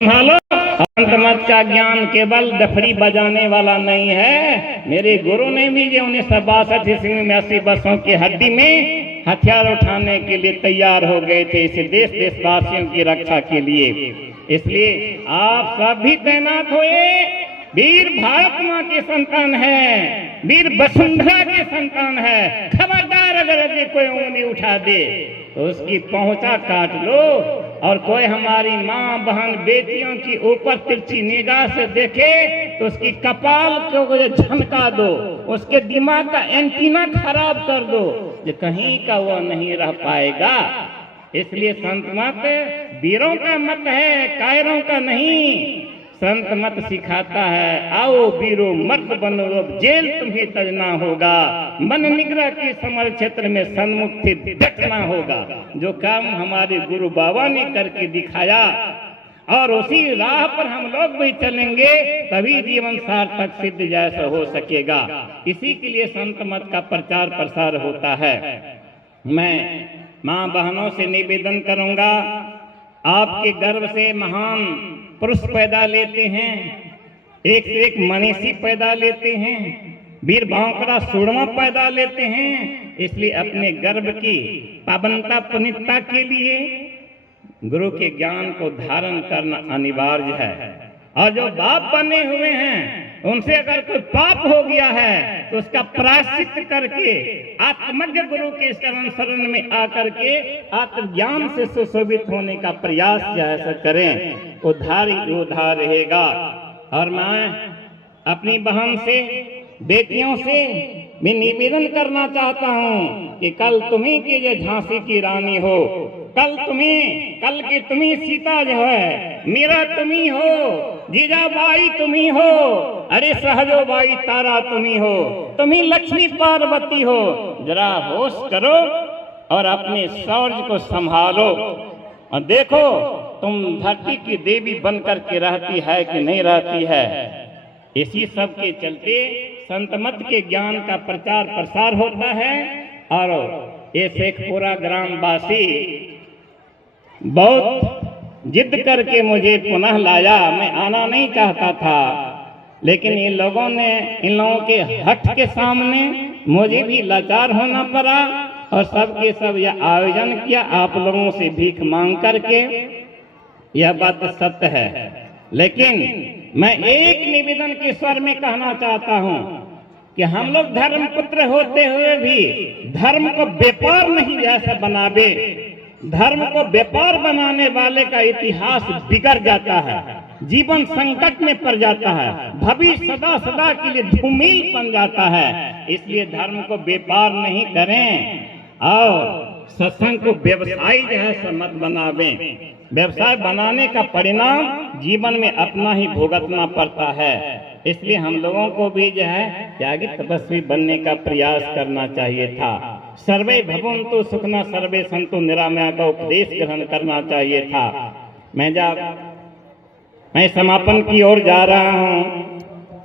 संभालो। अंत मत का ज्ञान केवल डफरी बजाने वाला नहीं है। मेरे गुरु ने भी जो 1962 ईस्वी में 80 वर्षों की हड्डी में हथियार उठाने के लिए तैयार हो गए थे इस देशवासियों की रक्षा के लिए। इसलिए आप सभी तैनात हुए। वीर भारत माँ के संतान है, वीर वसुंधरा के संतान है। खबरदार अगर यदि कोई उंगली उठा दे तो उसकी पहुंचा काट लो। और कोई हमारी माँ बहन बेटियों की ऊपर तिरछी निगाह से देखे तो उसकी कपाल को झनका दो, उसके दिमाग का एंटीना खराब कर दो, जो कहीं का वो नहीं रह पाएगा। इसलिए संत मत वीरों का मत है, कायरों का नहीं। संत मत सिखाता है, आओ वीरो मर्द बनो, जेल तुम्हें तजना होगा। मन निग्रह के समर क्षेत्र में सन्मुख से डटना होगा। जो काम हमारे गुरु बाबा ने करके दिखाया और उसी राह पर हम लोग भी चलेंगे, तभी जीवन सार्थक सिद्ध जैसा हो सकेगा। इसी के लिए संत मत का प्रचार प्रसार होता है। मैं माँ बहनों से निवेदन करूंगा, आपके गर्भ से महान पुरुष पैदा लेते हैं, एक से एक मनीषी पैदा लेते हैं, वीर भांकड़ा सूरमा पैदा लेते हैं। इसलिए अपने गर्भ की पावनता पुनीतता के लिए गुरु के ज्ञान को धारण करना अनिवार्य है। और जो बाप बने हुए हैं उनसे अगर कोई पाप हो गया है तो उसका प्रायश्चित करके आत्मज्ञ गुरु के शरण में आकर के आत्मज्ञान से सुशोभित होने का प्रयास जैसा करें, उद्धार ही उद्धार रहेगा। और मैं अपनी बहन से, बेटियों से भी निवेदन करना चाहता हूँ कि कल तुम्ही की जो झांसी की रानी हो, कल की तुम्ही सीता जो है, मीरा तुम्ही हो, जीजाबाई तुम्ही हो, अरे सहजोबाई तारा तुम्ही हो, तुम्ही लक्ष्मी पार्वती हो। जरा होश करो और अपने शौर्य को संभालो और देखो तुम धरती की देवी बनकर के रहती है कि नहीं रहती है। इसी सब के चलते संत मत के ज्ञान का प्रचार प्रसार होता है। और ये शेखपुरा ग्रामवासी बहुत जिद करके मुझे पुनः लाया। मैं आना नहीं चाहता था, लेकिन इन लोगों के हठ के सामने मुझे भी लाचार होना पड़ा और सबके सब यह आयोजन किया आप लोगों से भीख मांग करके। यह बात सत्य है, लेकिन मैं एक निवेदन के स्वर में कहना चाहता हूं कि हम लोग धर्म पुत्र होते हुए भी धर्म को व्यापार नहीं जैसा बनावे। धर्म को व्यापार बनाने वाले का इतिहास बिगड़ जाता है, जीवन संकट में पड़ जाता है, भविष्य सदा सदा के लिए धूमिल बन जाता है। इसलिए धर्म को व्यापार नहीं करें और सत्संग को व्यवसाय जो है मत बनावे। व्यवसाय बनाने का परिणाम जीवन में अपना ही भुगतना पड़ता है। इसलिए हम लोगों को भी जो है त्यागी तपस्वी बनने का प्रयास करना चाहिए था। सर्वे भवन्तु सुखिनः सर्वे सन्तु निरामया का उपदेश ग्रहण करना चाहिए था। मैं समापन की ओर जा रहा हूँ।